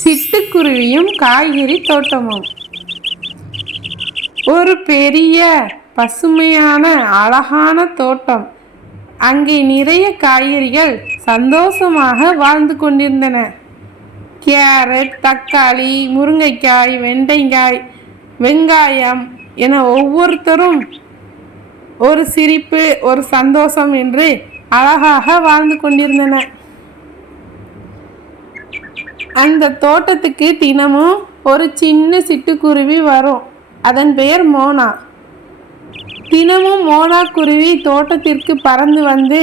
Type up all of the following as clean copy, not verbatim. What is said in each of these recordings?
சிட்டுக்குருவியும் காய்கறி தோட்டமும். ஒரு பெரிய பசுமையான அழகான தோட்டம். அங்கே நிறைய காய்கறிகள் சந்தோஷமாக வாழ்ந்து கொண்டிருந்தன. கேரட், தக்காளி, முருங்கைக்காய், வெண்டைக்காய், வெங்காயம் என ஒவ்வொருத்தரும் ஒரு சிரிப்பு, ஒரு சந்தோஷம் என்று அழகாக வாழ்ந்து கொண்டிருந்தன. அந்த தோட்டத்துக்கு தினமும் ஒரு சின்ன சிட்டுக்குருவி வரும். அதன் பெயர் மோனா. தினமும் மோனா குருவி தோட்டத்திற்கு பறந்து வந்து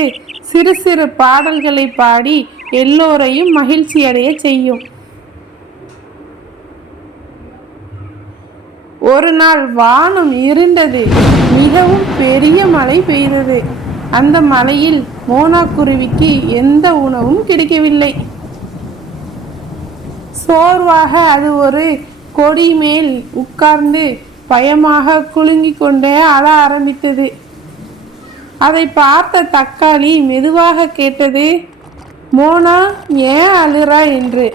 சிறு சிறு பாடல்களை பாடி எல்லோரையும் மகிழ்ச்சி அடைய செய்யும். ஒரு நாள் வானம் இருண்டது. மிகவும் பெரிய மழை பெய்தது. அந்த மழையில் மோனா குருவிக்கு எந்த உணவும் கிடைக்கவில்லை. சோர்வாக அது ஒரு கொடி மேல் உட்கார்ந்து பயமாக குலுங்கிக் கொண்டே அழ ஆரம்பித்தது. அதை பார்த்த தக்காளி மெதுவாக கேட்டது, மோனா, ஏன் அழுறா என்று.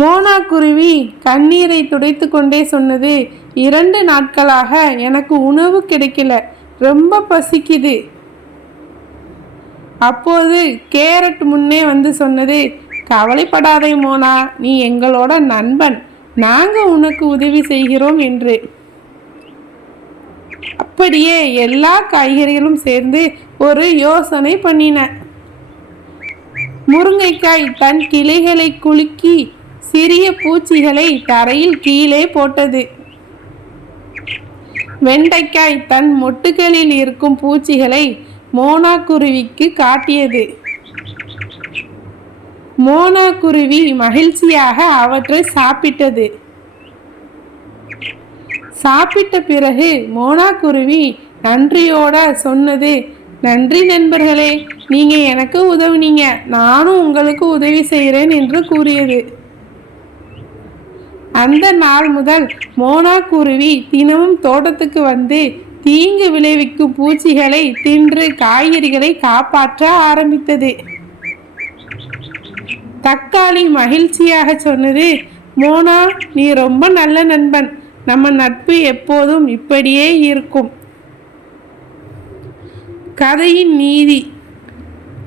மோனா குருவி கண்ணீரை துடைத்து கொண்டே சொன்னது, 2 நாட்களாக எனக்கு உணவு கிடைக்கல, ரொம்ப பசிக்குது. அப்போது கேரட் முன்னே வந்து சொன்னது, கவலைப்படாதே மோனா, நீ எங்களோட நண்பன், நாங்கள் உனக்கு உதவி செய்கிறோம் என்று. அப்படியே எல்லா காய்கறிகளும் சேர்ந்து ஒரு யோசனை பண்ணின. முருங்கைக்காய் தன் கிளைகளை குலுக்கி சிறிய பூச்சிகளை தரையில் கீழே போட்டது. வெண்டைக்காய் தன் மொட்டுகளில் இருக்கும் பூச்சிகளை மோனா குருவிக்கு காட்டியது. மோனா குருவி மகிழ்ச்சியாக அவற்றை சாப்பிட்டது. சாப்பிட்ட பிறகு மோனா குருவி நன்றியோட சொன்னது, நன்றி நண்பர்களே, நீங்க எனக்கு உதவுனீங்க, நானும் உங்களுக்கு உதவி செய்கிறேன் என்று கூறியது. அந்த நாள் முதல் மோனா குருவி தினமும் தோட்டத்துக்கு வந்து தீங்கு விளைவிக்கும் பூச்சிகளை தின்று காய்கறிகளை காப்பாற்ற ஆரம்பித்தது. தக்காளி மகிழ்ச்சியாக சொன்னது, மோனா, நீ ரொம்ப நல்ல நண்பன், நம்ம நட்பு எப்போதும் இப்படியே இருக்கும். கதையின் நீதி.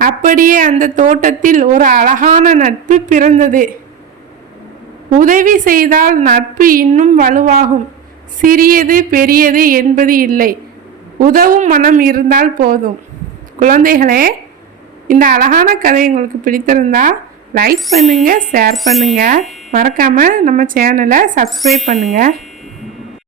அப்படியே அந்த தோட்டத்தில் ஒரு அழகான நட்பு பிறந்தது. உதவி செய்தால் நட்பு இன்னும் வலுவாகும். சிறியது பெரியது என்பது இல்லை, உதவும் மனம் இருந்தால் போதும். குழந்தைகளே, இந்த அழகான கதை உங்களுக்கு பிடித்திருந்தா லைக் பண்ணுங்கள், ஷேர் பண்ணுங்கள், மறக்காமல் நம்ம சேனலை சப்ஸ்கிரைப் பண்ணுங்கள்.